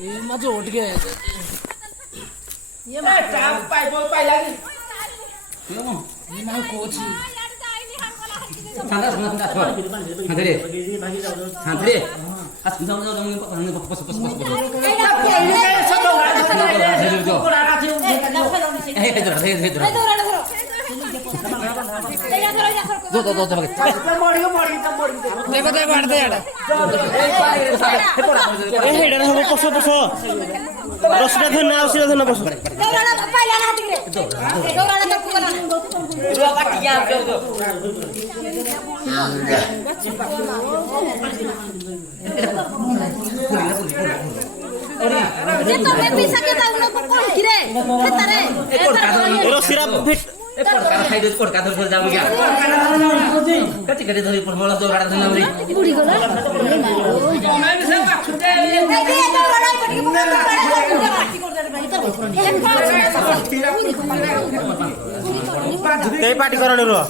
Mà rột kìa. Mau cố chi. bisa kita udah pokok kire. Hetare. Sirap fit. Karena saya itu kantor kerja begini. Kan jika dia dari permola tuh karena senang beri. Kayak party koran dulu.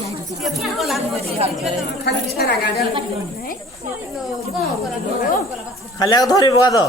Kalian ধরি বগা তো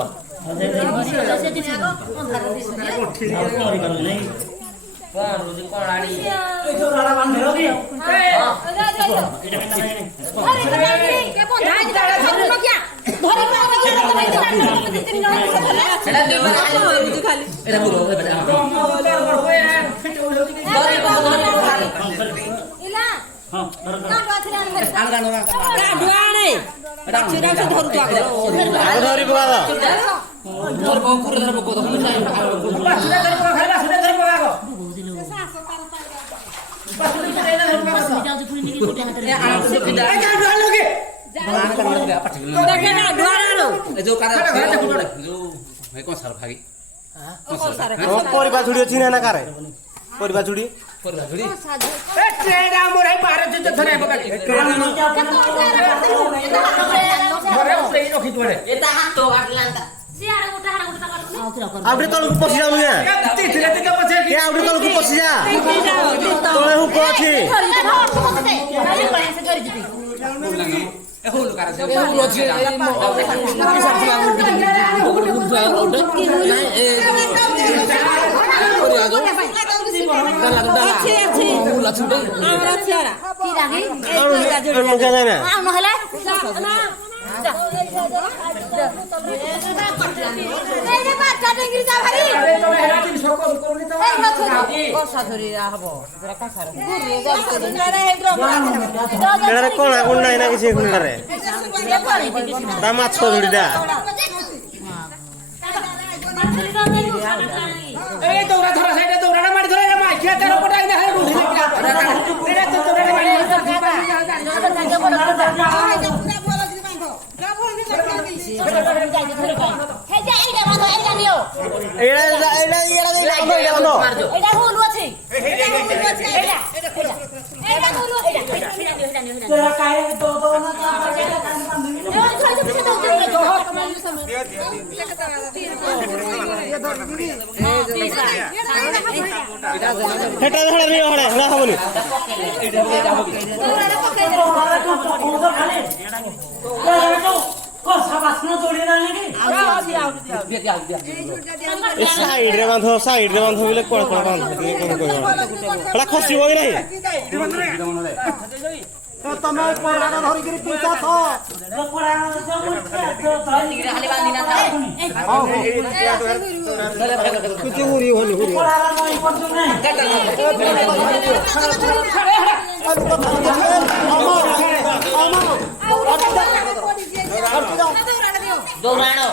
परिवार छुड़ी अच्छी ना करे परिवार छुड़ी Abdi tolong pos jamu ya. Ya abdi tolong pos ya. Tolong pos sih. Side रे बांधो बोले कोन कोन बांधो खसी होई नहीं तो तमे पराडा धरि के पीछा थो पराडा खाली बांधिना था कुछ उरी होनी पराडा नहीं पड़ Dorano.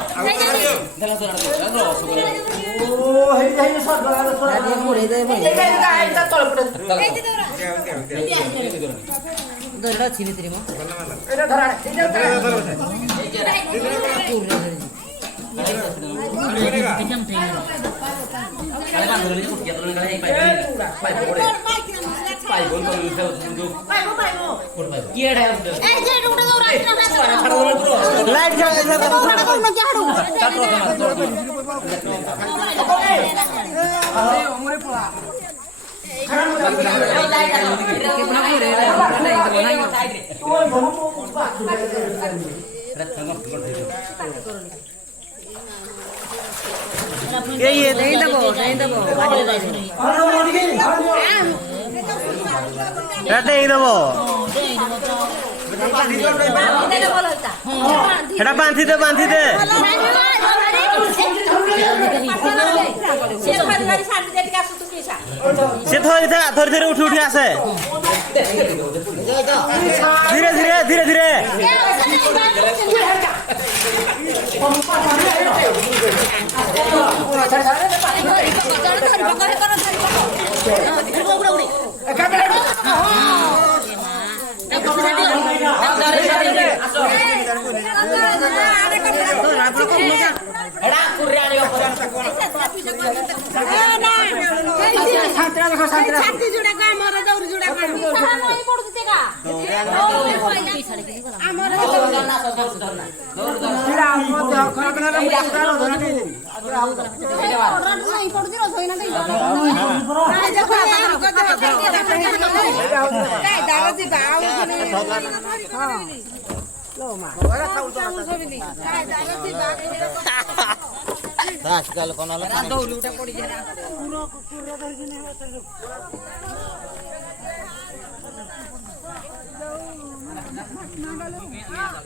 Oh, hei sat dia mulai deh. Kita tol pun. Dorana sini terima. Ini dorana. এই দেই দেবো এটা এই দেব এটা বাঁধি দে সে ধরে উঠি আছে ধীরে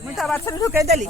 মিঠা বাচ্চা ঢুকে দিলি